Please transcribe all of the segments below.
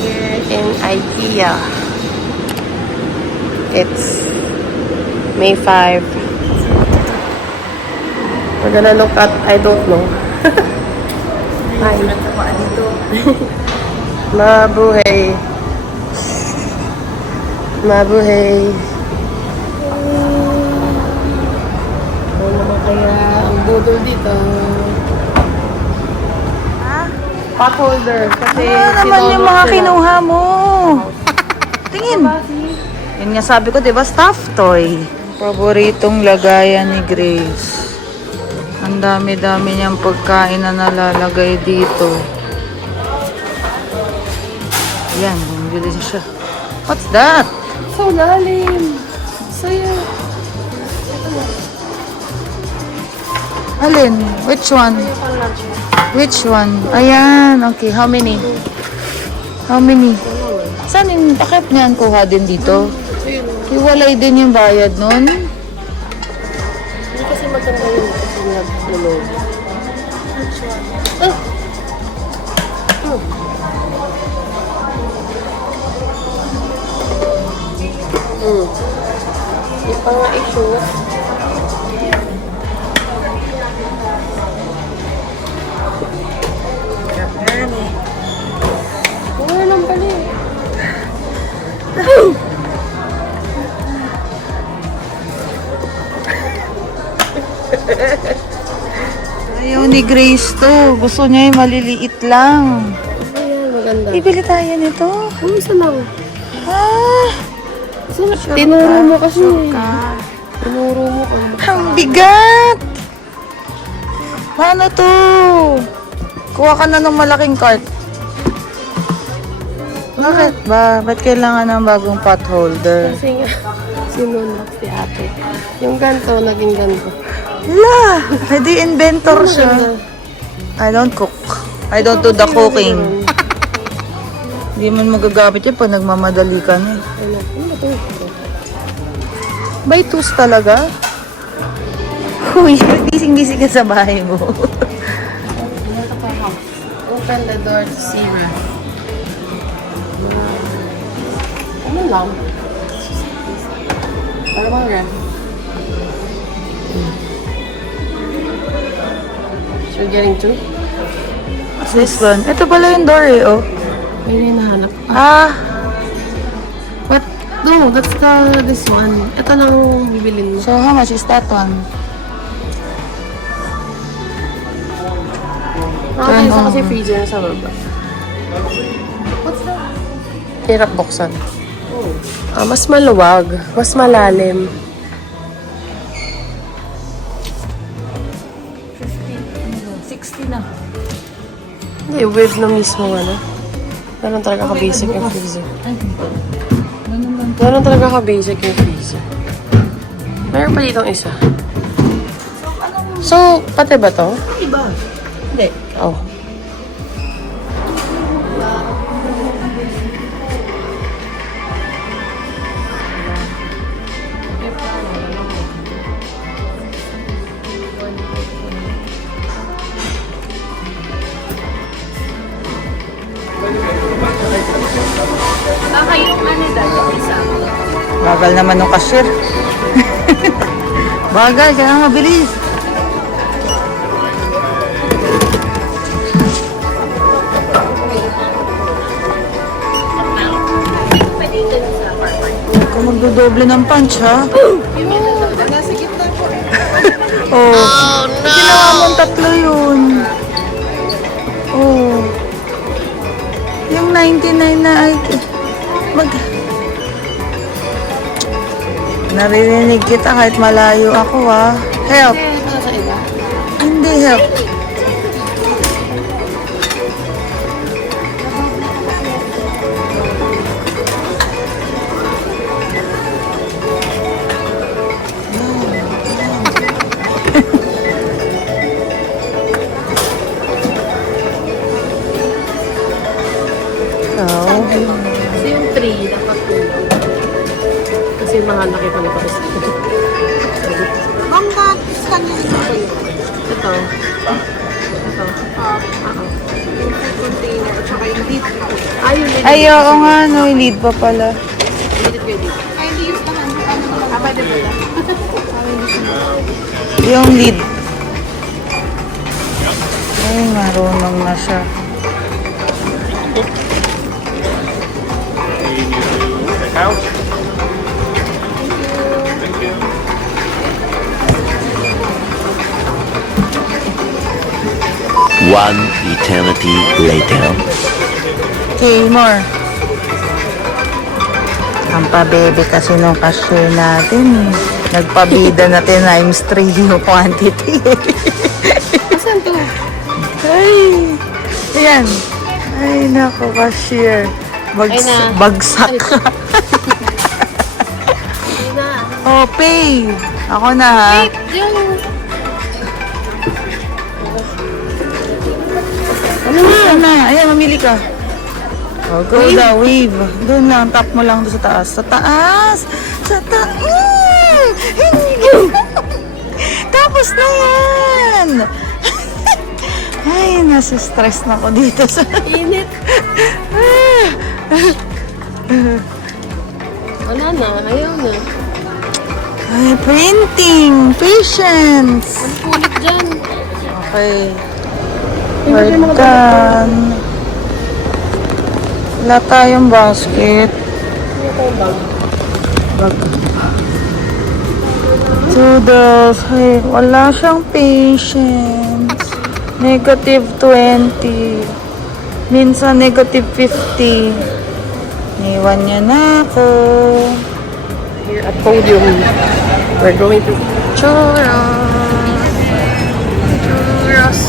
Here in IKEA. It's May 5. We're gonna look at, I don't know. Hi. Mabuhay. Mabuhay. Ano naman kaya ang budol dito? Pot holder. Kasi naman yung mga kinuha mo. Tingin. Yun nga sabi ko, di ba, stuffed toy. Paboritong lagayan ni Grace. Ang dami-dami niyang pagkain na nalalagay dito. Yan, bumili siya. What's that? So lalim. Saya. Alin? Which one? Which one? Ayan, okay. How many? How many? Saan yung takip niyan? Kuha din dito? Hiwalay din yung bayad nun? Hindi kasi maganda yung nag-load. Hindi pa nga i-shoot. Wala lang pala eh. Ayaw ni Grace to. Gusto niya yung maliliit lang. Ayan, maganda. Ibili tayo nito. Ano isa lang? Ah, Tinuro mo kasi. Suka. Tinuro mo ka. Ang bigat! Paano to? Kuha ka na ng malaking cart. Bakit ba? Ba't kailangan ng bagong pot holder? Kasi nga, sinunok si ate. Yung ganito, naging ganito. La! Hindi inventor siya. I don't cook. I don't do the cooking. Hindi man magagamit yan pag nagmamadali ka na. Ano ba ito? By twos talaga? Uy, bising-bising ka sa bahay mo. Open the door to see her. Ano lang? Ano bang ref? So you're getting two? What's this one? Ito pala yung door eh, oh. May hinahanap. Ah, What? No, that's this one. Ito lang bibilin mo. so how much is that one? Okay, isa kasi freezer sa baba. What's that? Hirap buksan. Mas maluwag. Mas malalim. 60 na. Hindi, wave na mismo ano. Ganun talaga ka-basic yung freezer. Ganun talaga ka-basic yung freezer. Meron pa ditong isa. So, pati ba to? Iba. Hindi. Oh. Bagal naman ng cashier. Bagal, kaya mabilis. Kung magdodoble ng punch, ha? Nasa gitna po. Oh, no! Ginawa mong tatlo yun. Oh. Yung 99 na ay... Naririnig kita kahit malayo ako, ha? Help! Sa iba? Hindi, help. Kasi yung 3, dapat 2. Kasi mahal na kita nito kasi. Ito. Ito to. Yung food container, at saka yung lid. Ay, oo nga, no. Lead pa pala. Ay, hindi yung tahan. Pwede ba lang? Yung lead. Ay, marunong na siya. Count. One eternity later. Okay, more. Ang pabebe kasi nung cashier natin, nagpabida natin times 3 yung quantity. Asan to? Ay, ayan. Ay, naku, cashier. Ay na. Bagsak. Hindi na. Oh, pay. Ako na, ha? Yung... Ano na? Ayan, mamili ka. Oh, go the wave. Doon lang, tap mo lang doon sa taas. Sa taas! Sa taas! Tapos na yan! Ay, nasa-stress na ako dito sa... Init. Wala na. Ayaw na. Ay, printing! Patience! Kulit dyan. Okay. We're done. Wala tayong basket. Bag. Toodles. Ay, wala siyang patience. Negative 20. Minsan negative 50. Iwan niya na ako. Here at podium. We're going to Churros. Churros.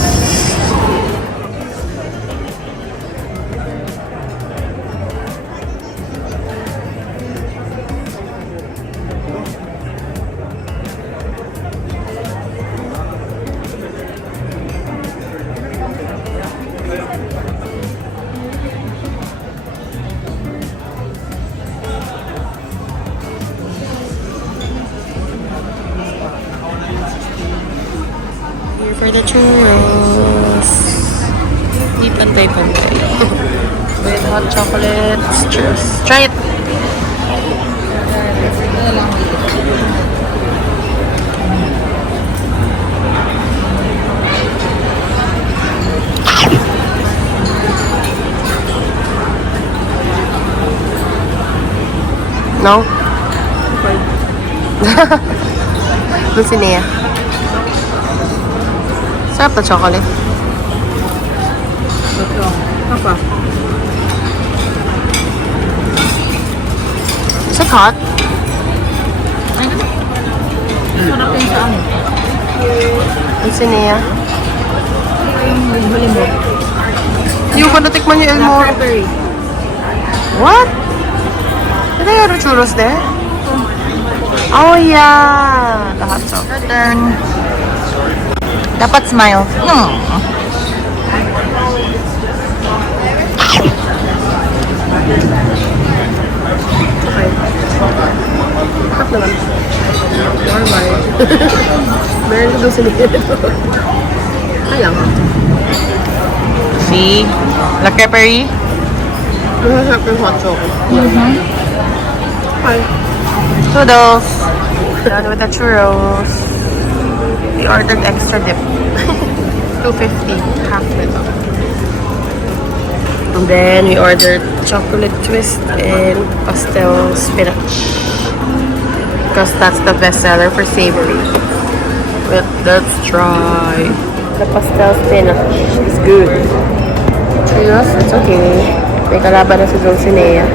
Here for the churros. Di pantay-pantay. With hot chocolates. Cheers. Try it. No? Gusto niya. Sarap na chocolate. Ito. Apa? Is it hot? Sarap yung sa ano? Gusto niya. Huli mo. Hindi ko ba natikman yung Elmore? Strawberry. What? Did I order churros there? Oh yeah! The hot chocolate. Turn. Dapat smile. Sarap naman. Normal. Meron ko doon sinigil ito. Ay lang. See? La Creperie? Masarap yung hot chocolate. Hi. Toodles. Done with the churros. We ordered extra dip. $2.50. Half nito. And then we ordered chocolate twist and pastel spinach. Because that's the best seller for savory. But let's try. The pastel spinach is good. Churros, it's okay. May kalaban na si Dulcinea.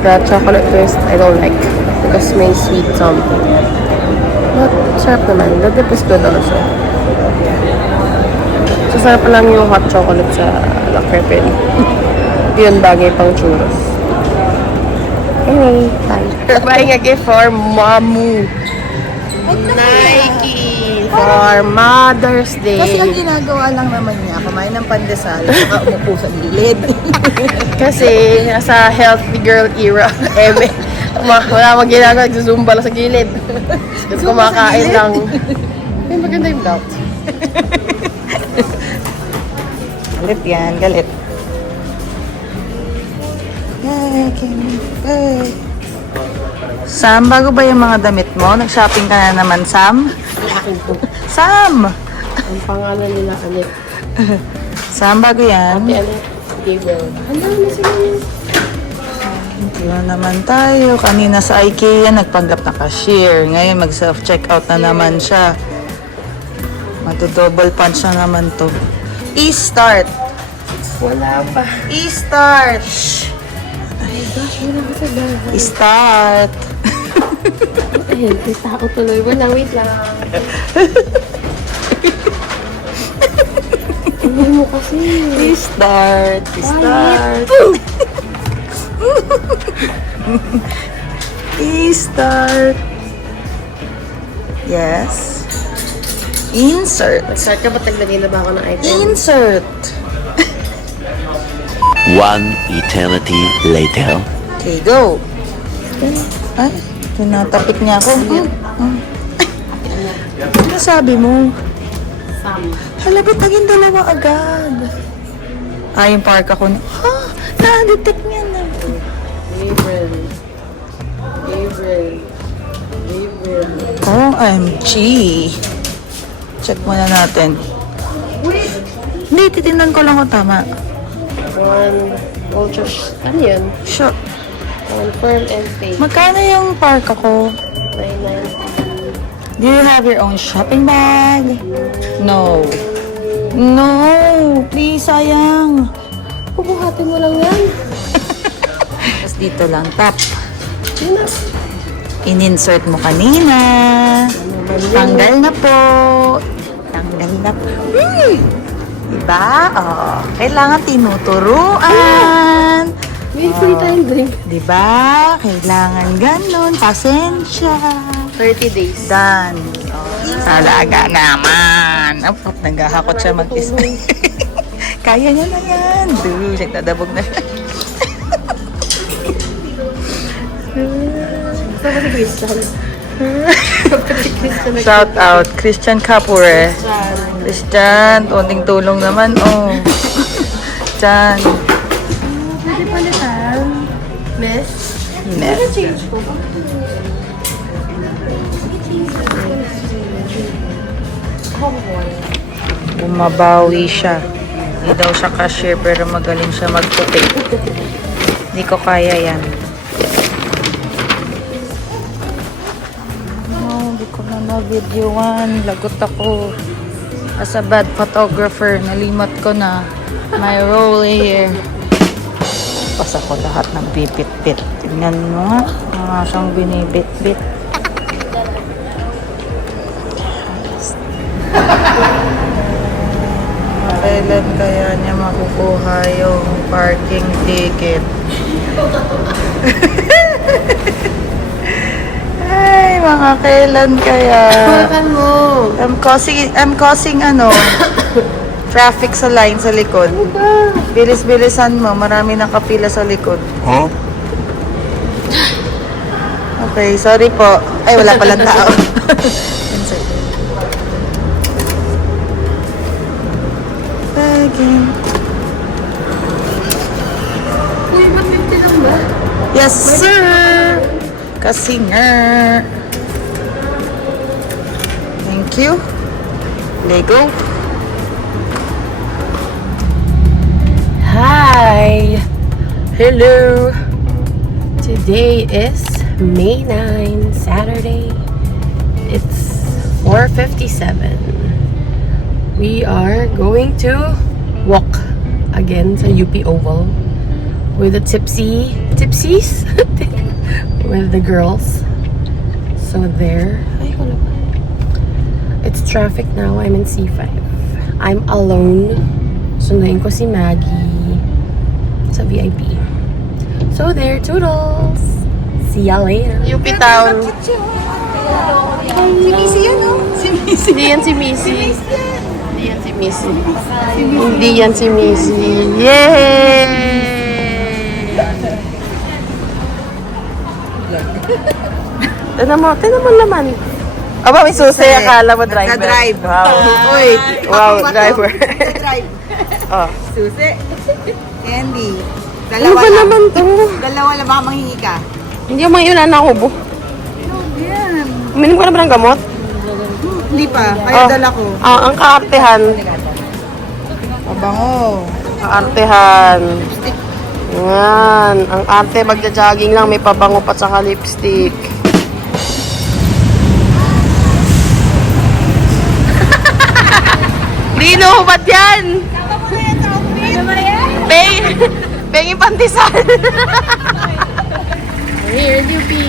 The chocolate twist, I don't like. Because may sweet something. But, sarap naman. The dip is good also. So, sarap lang yung hot chocolate sa La Creperie. Yun, bagay pang churros. Anyway, bye. We're buying a gift for Mamu. Nike for Mother's Day. Kasi ang ginagawa lang naman niya, kumain ng pandesal, saka umupo sa gilid. Kasi nasa healthy girl era. Wala mang ginagawa, nagsusumba lang sa gilid. Tapos kumakain lang. Ay, maganda yung belt. Galit yan, galit. Yay, Yay. Sam, bago ba yung mga damit mo? Nag-shopping ka na naman, Sam? Akin po. Sam! Ang pangalan nila, Anik. Sam, bago yan. Ate Anik, Gabriel. Ano na sila yun? Wala naman tayo. Kanina sa IKEA, nagpanggap na cashier. Ngayon, mag-self-checkout na naman siya. Mag-double punch na naman to. E-start. Wala pa. E-start. Ay gosh, wala pa sa bahay. E-start. Ayun, may tao tuloy. Wala, wait lang. Ano mo kasi? E-start. E-start. E-start. Yes. Insert. Nag-start ka ba? Taglagay na ba ako ng item? Insert. One eternity later. Okay, go. Ay, tinatapik niya ako. Ano sabi mo? Sam. Hala, ba't naging dalawa agad? Ay, yung park ako na. Ha? Na-detect niya na. Gabriel. Gabriel. Gabriel. OMG. Check muna natin. Hindi, titignan ko lang kung tama. One ultra ano yun? Sure. Confirm and pay. Magkano yung park ako? 990. Do you have your own shopping bag? No. No. Please, sayang. Pupuhatin mo lang yan. Tapos dito lang, tap. Yun na. In-insert mo kanina. Tanggal na po. Tanggal na po. Diba? Oh, kailangan tinuturuan. May free time drink. Diba? Kailangan ganun. Pasensya. 30 days. Done. Talaga naman. Apot, naghahakot siya mag-is. Kaya niya na yan. Dude, nagdadabog na. Saan ba si Christian? Shout out, Christian Kapure. Christian, unting tulong naman. Oh. Chan. Pwede palitan. Miss? Net. Change ko. Bumabawi siya. Hindi daw siya cashier pero magaling siya magputi. Hindi ko kaya yan. No, hindi ko na na-videoan. Lagot ako. As a bad photographer, nalimot ko na my role here. Pas ako lahat ng bibit-bit. Tingnan mo nga. Mga siyang binibit-bit. Kailan kaya niya makukuha yung parking ticket? Ay, mga kailan kaya? Hawakan mo. I'm causing traffic sa line sa likod. Bilis-bilisan mo, marami nakapila sa likod. Huh? Okay, sorry po. Ay, wala palang tao. Insert. Begging. Uy, ba't 50 lang ba? Yes, sir! Kasi nga. Thank you. Lego. Hi! Hello! Today is May 9, Saturday. It's 4:57. We are going to walk again sa UP Oval with the tipsies with the girls. So there. Ay, wala pa. It's traffic now. I'm in C5. I'm alone. Sunduin ko si Maggie sa VIP. So there, toodles! See ya later. UP Town. Si Missy yan, no? Si Missy. Hindi yan si Missy. Hindi yan si Missy. Hindi yan si Missy. Yay! Tignan mo naman. Aba, may susi. Akala mo driver. Nagka-drive. Wow. Uy, Wow, ako ba to? driver. Nagka-drive. Oh. Susi. Candy. Ano Dalawa ba lang. naman to? Dalawa lang, baka manghingi ka. Hindi mo yun na ako, bu. Yan. Uminom ka na ba ng gamot? Hindi pa. Kaya Oh. dala ko. Ang kaartehan. Pabango. Kaartehan. Yan. Ang arte, magja-jogging lang. May pabango pa tsaka lipstick. Dino, ba't yan? Beng! Beng ipantisal! Here, Dupi!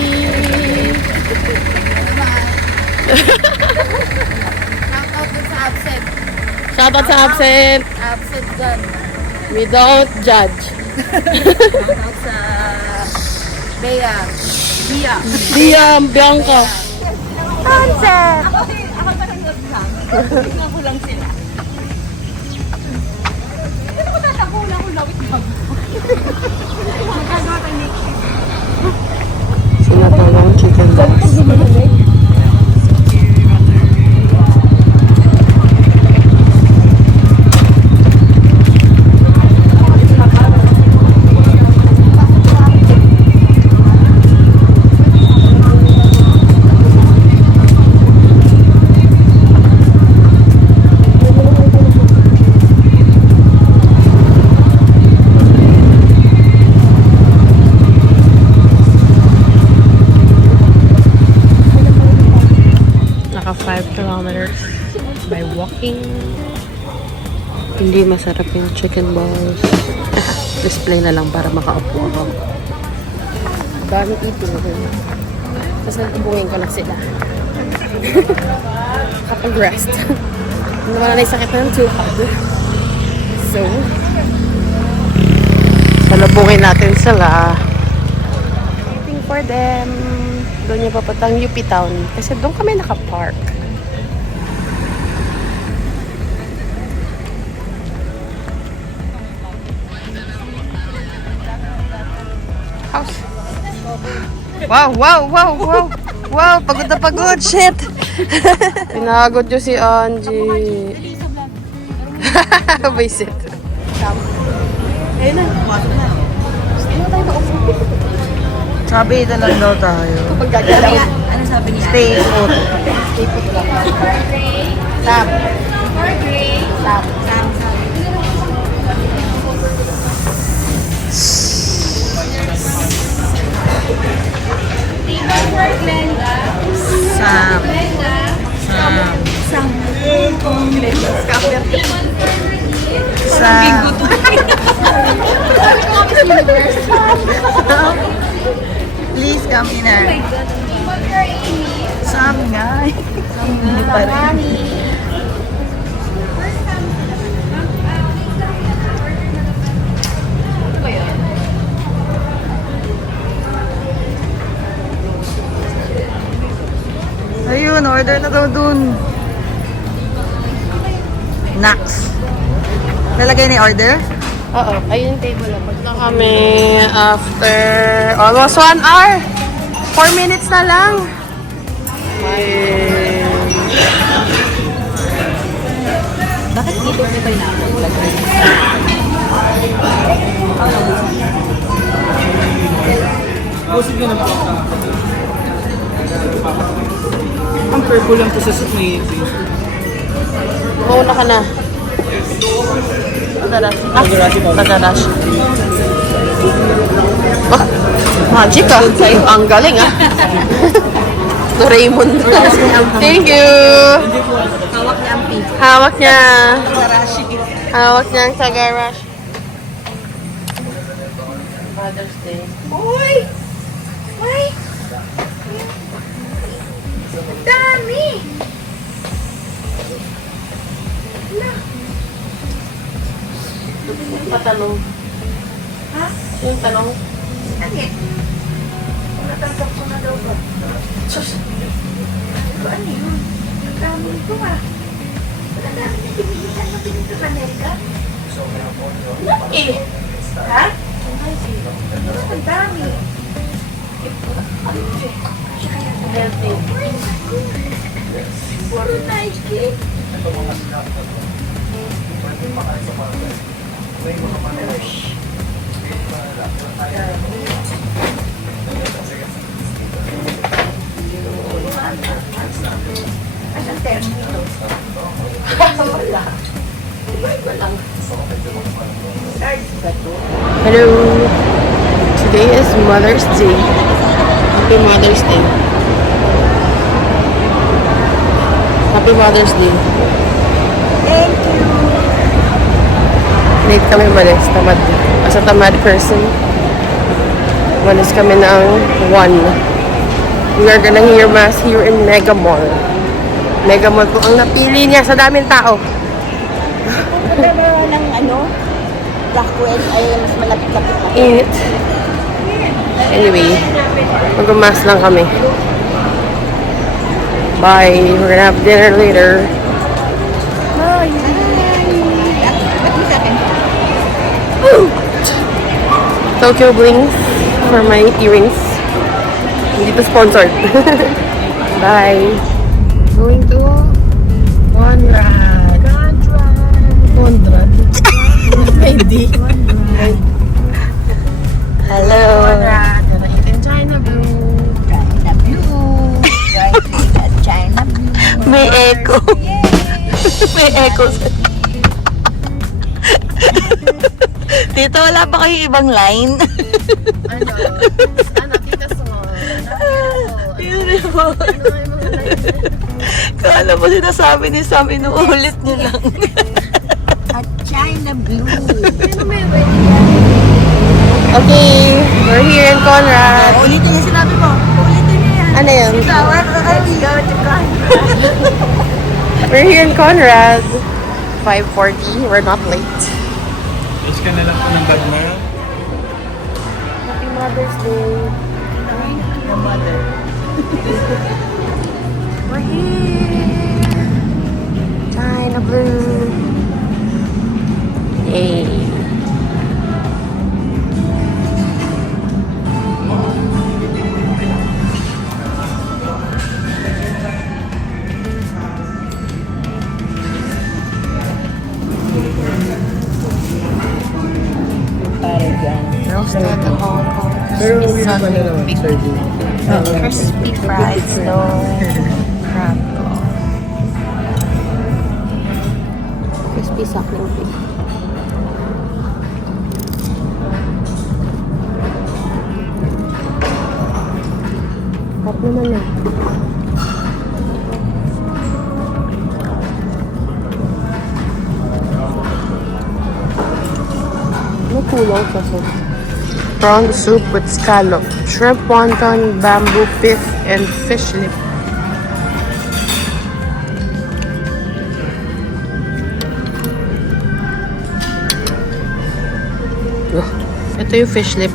Shoutout sa absent! Absent dyan. We don't judge. Sa Bea. Bia. Diam, Bianca. Tingnan ko lang sila. Hindi ko tatakulan ko lawit lang. Magagawa tayo ni Sinatawang chicken balls. Naka 5 kilometers by walking. Hindi masarap yung chicken balls. Display na lang para makaupo ako. Dami eating. Tapos nagtubungin ko na sila. Kapag rest. Hindi naman na sakit ng tuhod. So, salubungin natin sila. Waiting for them. Doon niya papuntang UP Town. Kasi doon kami nakapark. House. Wow, wow, wow, wow. Wow, pagod na pagod. Shit. Pinagod nyo si Angie. Visit. Sabi, ito lang daw tayo. Ano sabi niya? Stay put. Sam. Sam. Sam. Sam. Sam. Please come in here. Sam nga. Hindi pa rin. Ayun, order na daw dun. Nax. Lalagay ni order? Oo, ayun yung table na. Punta kami after almost 1 hour. 4 minutes na lang. Bakit dito may pineapple lagay? Ang purple lang to sa soup ni Mauna ka na. Tagarash. Oh, magic ah. Ang galing ah. Doraemon. Thank you. Hawak niya ang pig. Hawak niya. Hawak niya ang Tagarash. Mother's Day. Uy! Uy! Ang dami! Patanong. Ha? Yung tanong. Bakit? Kung natanggap ko na daw ba? Sus! Ano yun? Ang dami ito ah. Wala dami na binilihan mo pinito sa Amerika? Eh. Ha? Ang dami. Healthy. Ay, naku. Puro Nike. Anong term nito? Wala. Iba lang. Large ba to? Hello. Today is Mother's Day. Happy Mother's Day. Happy Mother's Day. Thank you. Late kami malis. Tamad. As a tamad person. Malis kami ng 1. We are gonna hear mass here in Mega Mall. Mega Mall po ang napili niya sa daming tao. Pero ng ano, Blackwell ay mas malapit-lapit na. Init. Anyway, mag-mass lang kami. Bye. We're gonna have dinner later. Ba't mo sa akin? Tokyo Bling for my earrings. Hindi to sponsored. Bye. Going to Conrad. Conrad. Hindi. Hello. Conrad. Gonna eat in China Blue. China Blue. China Blue. May echo. May echo. Tito, wala pa kayong ibang line? Ano? Tita Sol. Beautiful. Kala mo sinasabi ni Sam, inuulit niyo lang. At China Blue. Okay, we're here in Conrad. Ulitin yung sinabi mo. Ulitin niyo yan. Ano yun? Let's go to Conrad. We're here in Conrad. 5:40. We're not late. Is ka na lang po ng bag na. Happy Mother's Day. The mother. We're here. China Blue. Yay. Roasted Hong Kong crispy sunny big crispy fried snow crab claw. Crispy suckling pig. Hot naman na. May kulang sa sauce. Prawn soup with scallop, shrimp wonton, bamboo pith, and fish lip. Ito yung fish lip.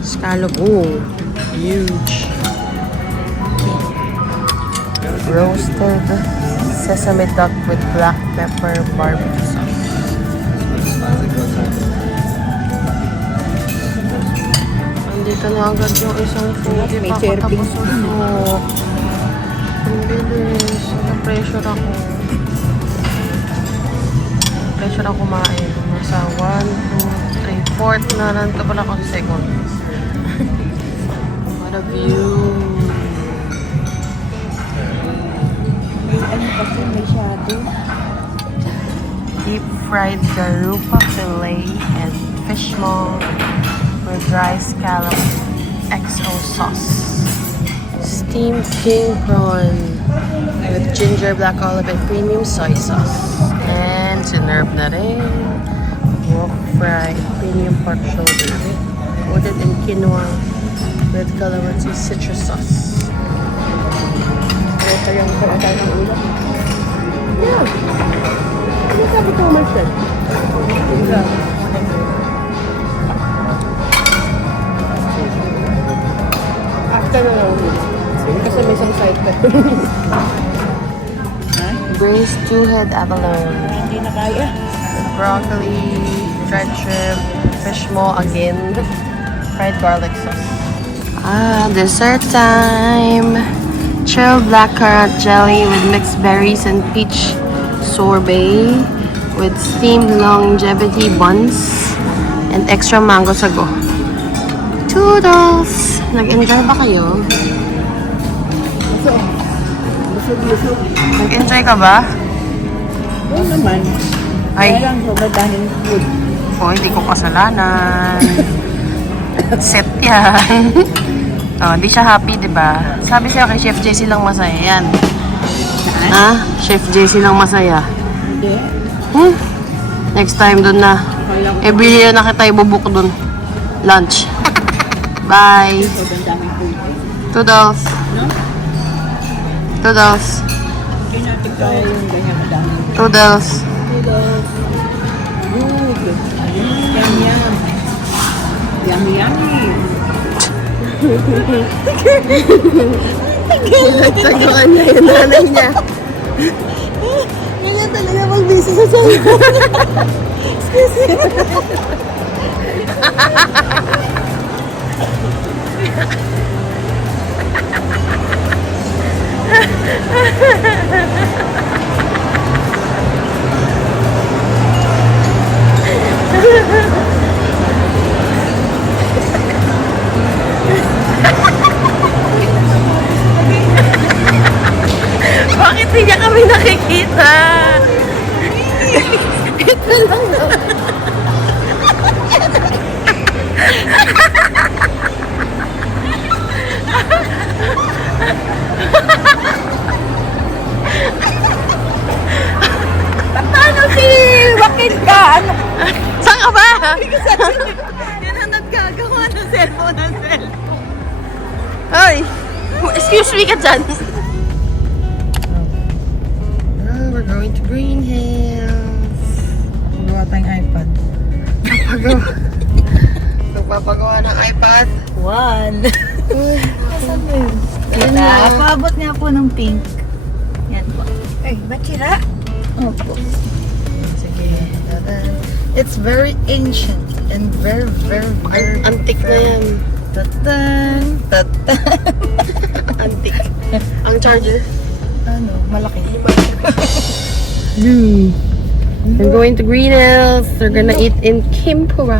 Scallop. Ooh, huge. Roasted sesame duck with black pepper barbecue sauce. Andito na agad yung isang food. May serving. Papatapos. Ang bilis. Na-pressure ako. Pressure ako kumain. Nasa 1, 2, 3, 4th na nanto pala ako sa second. What a view. Ano kasi may shadow? Deep fried garupa fillet and fish maw with dry scallop XO sauce. Steamed king prawn with ginger, black olive, and premium soy sauce. And sinerve na rin. Wok fried premium pork shoulder coated in quinoa with calamansi citrus sauce. Ito yung pala tayo ng ulam. Yeah. Ano sabi ko man siya? After na lang. Kasi may isang side pa. Braised two-head abalone. Hindi na kaya. Broccoli, dried shrimp, fish maw again, fried garlic sauce. Dessert time. Chilled blackcurrant jelly with mixed berries and peach sorbet with steamed longevity buns and extra mango sago. Toodles! Nag-enjoy ba kayo? Nag-enjoy ka ba? Oo naman. Ay, Kaya lang sobrang food. hindi ko kasalanan. Set yan. Hindi siya happy, di ba? Sabi sa'yo kay Chef JC lang masaya yan. Chef JC lang masaya. Hindi. Next time dun na. Every year na kita ibubuk dun. Lunch. Bye. Sobrang daming food. Toodles. No? Toodles. Hindi natin kaya yung ganyan madami. Toodles. Good. Yum, yum. Yummy, yummy. Nagsaguan niya yung nanay niya. Ganyan talaga mag-busy sa cellphone. Bakit hindi niya kami nakikita? Ito lang daw. Paano si Joaquin ka? Ano? Saan ka ba? Yan ang nagkagawa ng cellphone ng cellphone. Ay! Excuse me ka dyan. We're going to Green Hills. Gawa tayong iPad. Magpapagawa ng iPad. One. Asan mo yun? Yan na. Paabot nga po ng pink. Yan po. Ay, ba't sira? Opo. Sige. It's very ancient and very, very, very... Antik na yan. Tatan! Tatan! Antik. Ang charger. Ano? Malaki. We're going to Green Hills. We're gonna eat in Kimpura.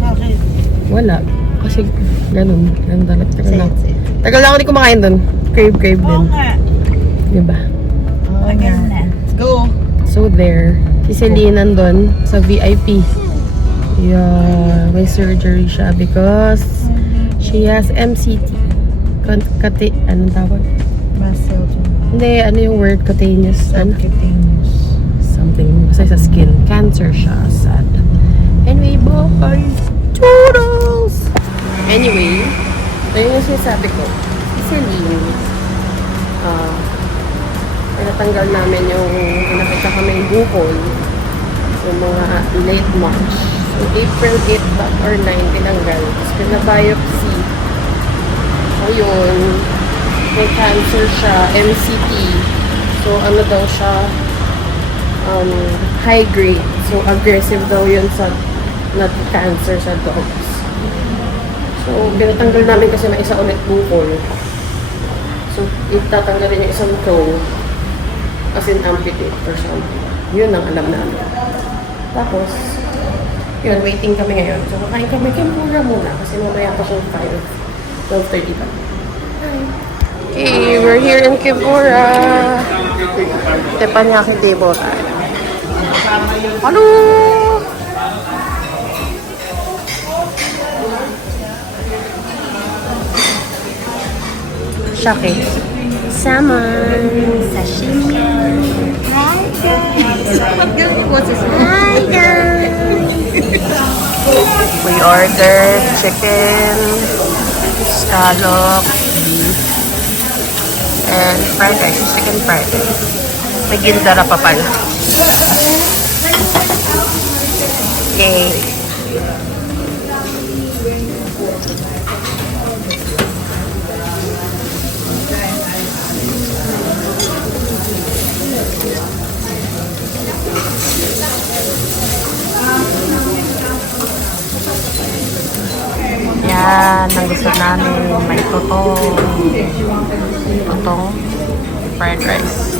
Bakit? Wala. Kasi ganun. Ganun talaga. Tagal lang. Say it. Tagal lang ako di kumakain dun. Crave din. nga. Diba? Oo nga. Let's go! So there. Si Celine nandun sa VIP. Yeah. May surgery siya because she has MCT. Anong tawag? Muscle. Hindi, ano yung word? Cutaneous. Ano? Cutaneous. Something. Basta sa skin. Cancer siya. Sad. Anyway, bye! Toodles! Anyway, ayun yung sinasabi ko. Si Celine, natanggal namin yung nakita kami bukol yung mga late March. So, April 8 ba or 9 tinanggal. Tapos pinabiopsy. Ayun. May cancer siya. MCT. So, ano daw siya? High grade. So, aggressive daw yun sa not cancer sa dogs. So, binatanggal namin kasi may isa ulit bukol. So, itatanggalin yung isang toe as in amputate or something. Yun ang alam namin. Tapos, yun, waiting kami ngayon. So, kakain kami Kimpura muna kasi mamaya pa siyang 12:30 pa. Okay, we're here in Kimpura. Teppanyaki table tayo. Hello! Shake. Salmon. Sashimi. Hi guys. Hi guys. We ordered chicken, scallop, beef, and fried rice. Chicken fried rice. May gindara pa pala. Okay. Yan, ang gusto namin. May totong. Totong fried rice.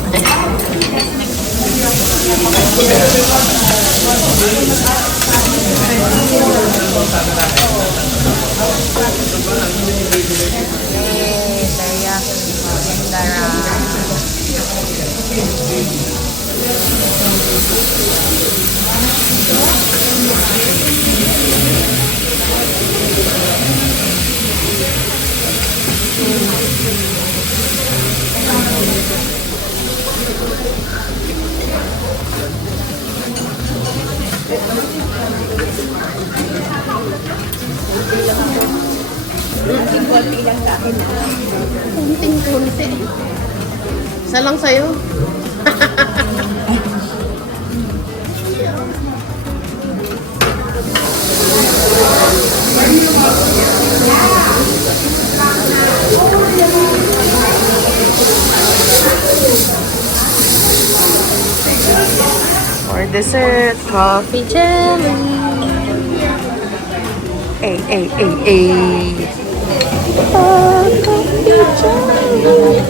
Teriyaki. Kunting-kunti. Isa lang sa'yo. For dessert, coffee jelly. Ay, ay, ay, ay. Coffee jelly.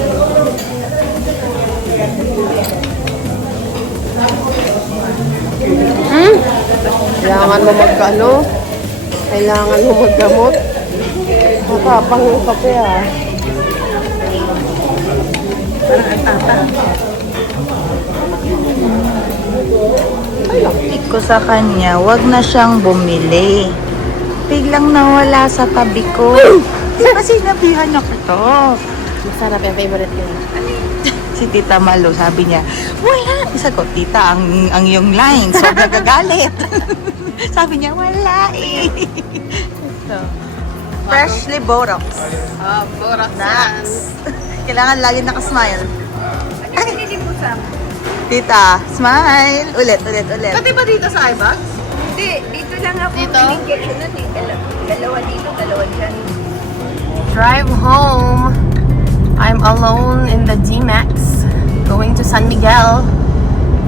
Kailangan mo magkano? Kailangan mo maggamot? Makapang yung kape ah. Parang ang tata. Tip ko sa kanya, wag na siyang bumili. Biglang nawala sa tabi ko. Di ba sinabihan ako to? Masarap yung favorite ko. Si Tita Malu, sabi niya, wala. Isa ko, Tita, ang yung line. So, nagagalit. Sabi niya, wala eh. So, freshly Botox. Ah, Borax Nice. Kailangan lagi nakasmile. Tita, smile. Ulit. Pati ba dito sa iBags? Hindi, dito lang ako. Dito? Communication nun eh. Dalawa dito, dalawa dyan. Drive home. I'm alone in the D-Max going to San Miguel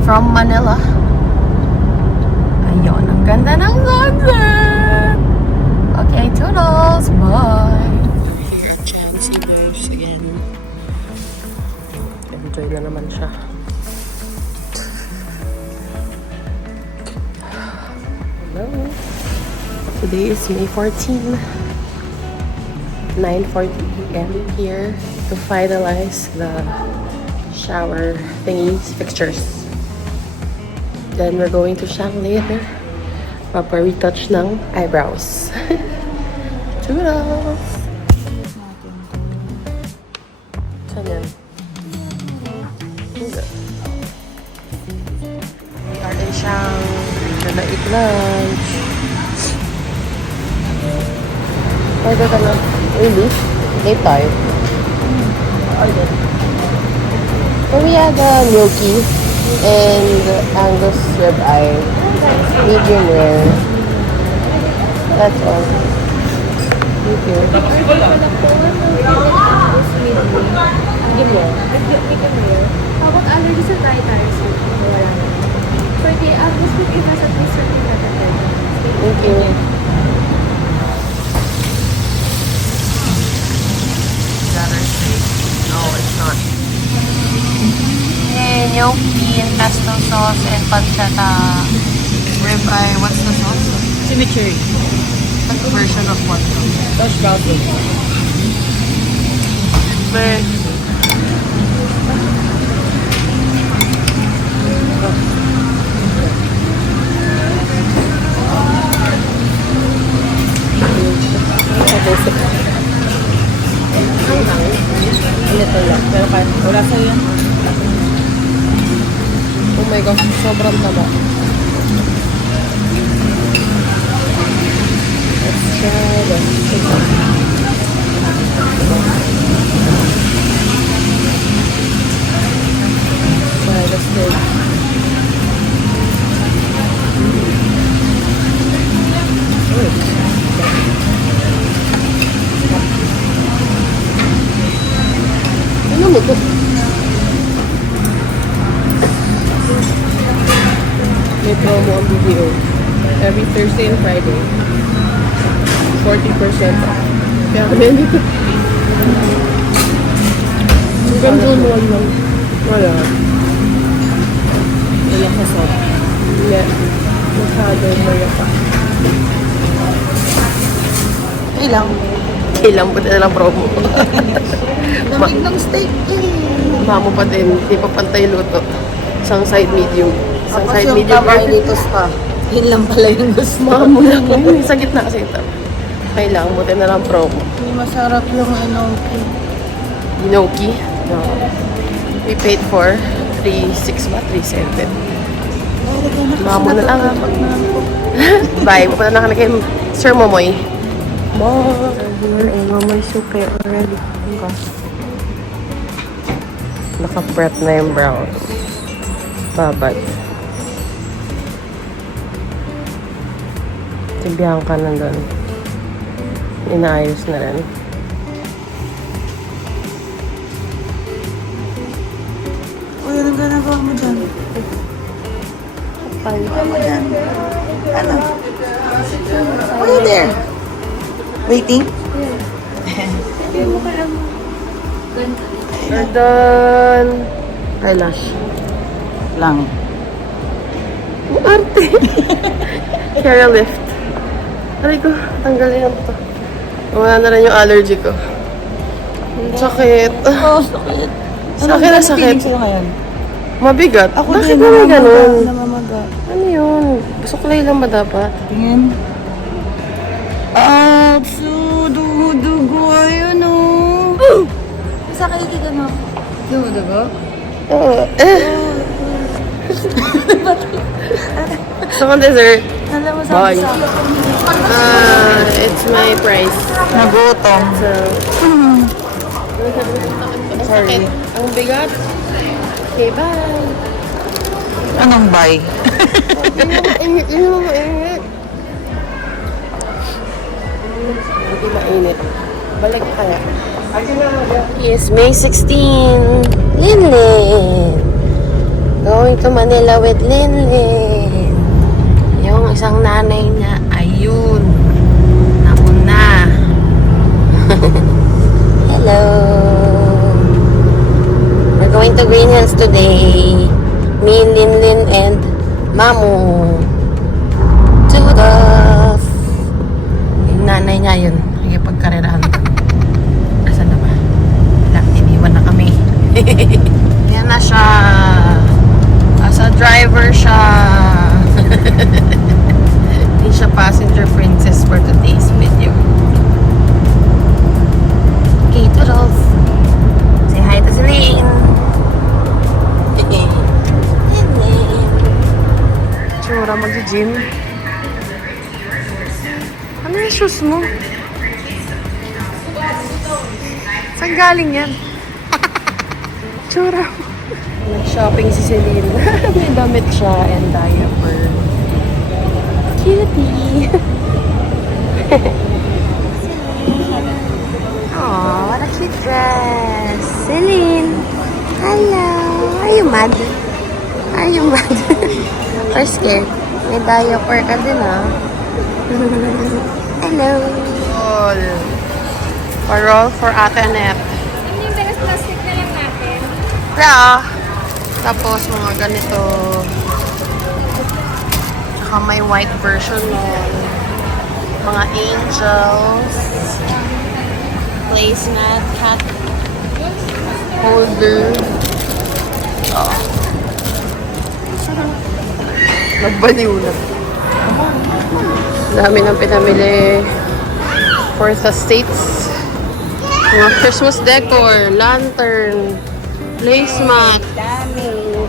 from Manila. Ayun, ang ganda ng sunset. Okay, toodles. Bye. Chancy goes again. Enjoy na naman siya. Hello. Today is May 14. 9:40 p.m. here to finalize the shower thingies, fixtures. Then we're going to Shang later. Retouch ng eyebrows. Toodles! Saan yan? Hindi. We are in Shang. We're gonna eat lunch. Order ka na. Really? Late tayo. Order. So we had milky and Angus ribeye. Medium rare. That's all. Thank you. Medium rare. How about allergies and dietaries? Wala na. For the Angus, we give us at least 30 minutes. Thank you. No, it's not. And gnocchi and pesto sauce and pancetta ribeye. What's the sauce? Chimichurri. What version of what? Tosh brownie. Little lang. Pero kahit wala sa'yo yan. Oh my gosh, sobrang taba. Let's try this. Try the steak. Ano mo to? May promo ang BBO. Every Thursday and Friday. 40% off. Kaya ganyan dito. Hanggang June 1 lang. Wala. Wala ka sa. Hindi. Masyado maya pa. Ilang? Ilang po na lang promo. Lamig ng steak Mamo pa din. Hindi pa pantay luto. Isang side medium. Isang Tapos side yung medium. tamalitos pa. Yun lang pala yung gusto. Mamo lang. Sa gitna kasi ito. Okay lang. Buti na lang promo. Hindi masarap yung enoki. Inoki. No. We paid for 3.6 ba? 3.7. Mamo na lang. Bye. Pupunta na kami kay Sir Momoy. Momoy super already. Naka-prep na yung brows. Babad. Si Bianca nandun. Inaayos na rin. Uy, anong ginagawa mo dyan? Ginagawa mo dyan? Ano? What are you there? Waiting? We're done. Eyelash. Lang. Arte. Hair lift. Aray ko, tanggalin to. Wala na rin yung allergy ko. Sakit. Oh, sakit. Sakit na sakit. Sa'yo ngayon? Mabigat. Ako Bakit din, ba may ganun? namamaga. Ano yun? Suklay lang ba dapat? Tingin. Atsu, dugo-dugo, ayun o. Sakit ka na. Dugo-dugo? Oo. Gusto kong dessert. Alam mo Bye. sa It's my price. Nagutom. So, Sorry. ang bigat. Okay, bye. Anong bye? Mainit. Yun mo mainit. Hindi mainit. Balik kaya. Yes, May 16. Linlin. Going to Manila with Linlin. Yung isang nanay niya, ayun. Nauna. Hello. We're going to Green Hills today. Me, Linlin, and Mamu. Toodles. Yung nanay niya yun. Nagipagkarerahan. Asan na ba? Wala, iniwan na kami. Yan na siya. As a driver siya. Hindi siya passenger princess for today's video. Okay, toodles. Say hi to Celine. Tsura, mag-gym. Ano yung shoes mo? Saan galing yan? Tsura mo. Nag-shopping si Celine. May damit siya and diaper. Cutie! Aww, what a cute dress. Celine! Hello! Are you mad? Are you mad? Or scared? May diaper ka din, ah. Hello! Roll. Pa-roll for Ate Annette. Hindi yung beres plastic na lang natin. Yeah. Tapos mga ganito. Tsaka may white version nun. Mga angels. Placemat, cat holder. Oh. Nagbaliw na. Dami ng pinamili for the States. Mga Christmas decor, lantern, placemat.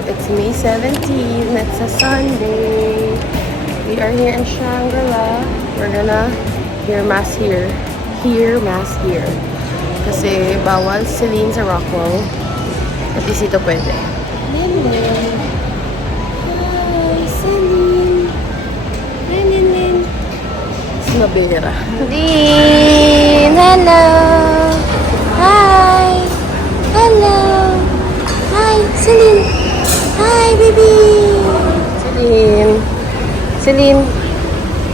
It's May 17. It's a Sunday. We are here in Shangri-La. We're gonna hear mass here. Hear mass here. Kasi bawal Celine sa Rockwell. At isito pwede. Linlin. Hi, Celine. Hi, Linlin. Mabira. Lin, hello. Hi. Hello. Hi, Celine. Hi, baby. Celine. Celine.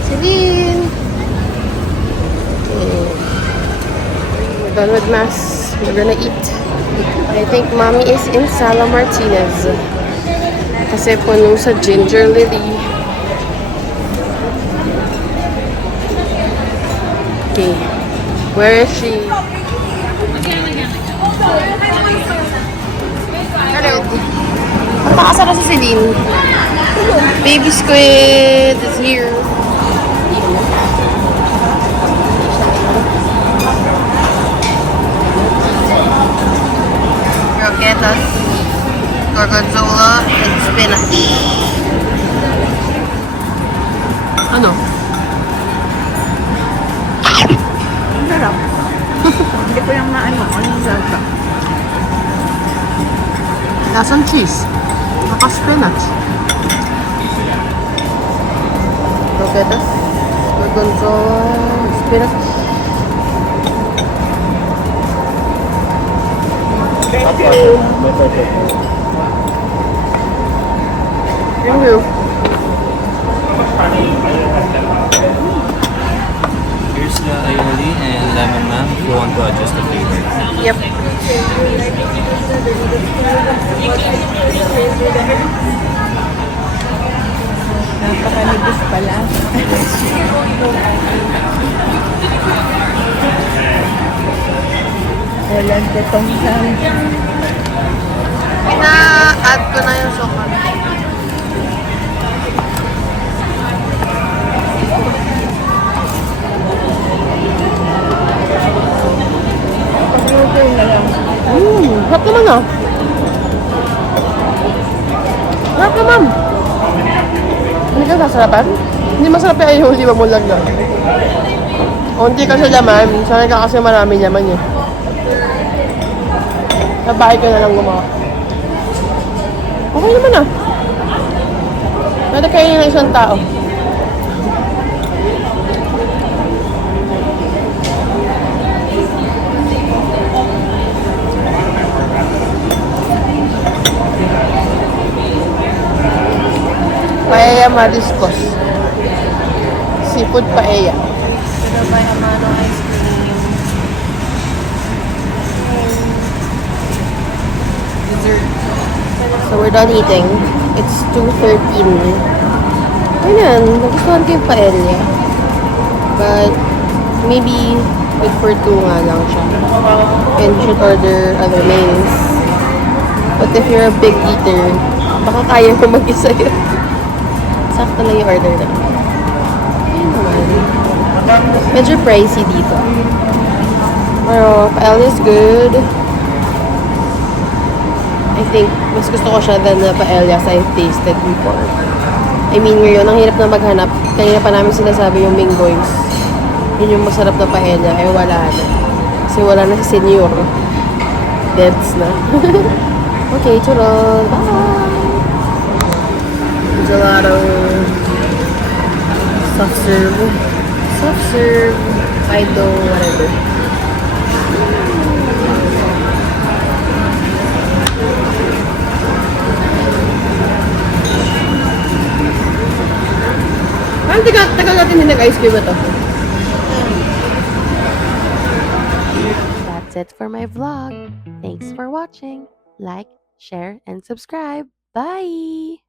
Celine. done with mass. We're gonna eat. I think mommy is in Sala Martinez. Kasi puno sa Ginger Lily. Okay. Where is she? Hello. Punta ka sana sa Celine. Baby squid is here. Croquetas, gorgonzola, and spinach. Ano? Sarap. Hindi ko yung maano. Anong sarap? Lasang cheese. Naka-spinach. Croquetas, gorgonzola, spinach. Thank you. Here's the aioli and lemon, ma'am, if you want to adjust the flavor. Yep. Napakalibis pala. Walang tetong sam. Ina-add ko na yung suka. Harap naman ah. Harap naman. Hindi ka sasarapan? Hindi masarap yung aioli, wag mo lagyan. Unti ka sa laman, sanay ka kasi marami laman eh. Sa bahay ka na lang gumawa. Okay naman ah. Pwede kainin ng isang tao. Paella mariscos. Seafood paella. Pero may amano ice cream. Dessert. So we're done eating. It's 2:13. Ayun, nagustuhan ko yung paella. But maybe good for 2 nga lang siya. And you should order other mains. But if you're a big eater, baka kaya mo mag-isa yun. Sakto lang yung order na. Ayun naman. Medyo pricey dito. Pero paella is good. I think mas gusto ko siya than the paellas I've tasted before. I mean, ngayon, ang hirap na maghanap. Kanina pa namin sinasabi yung Minggoy's. Yun yung masarap na paella. Eh, wala na. Kasi wala na si Senyor. Deads na. Okay, churro. Bye! Gelato. Soft serve. Soft serve. Fido, whatever. Parang tagal natin din nag-ice cream ito. That's it for my vlog. Thanks for watching. Like, share, and subscribe. Bye!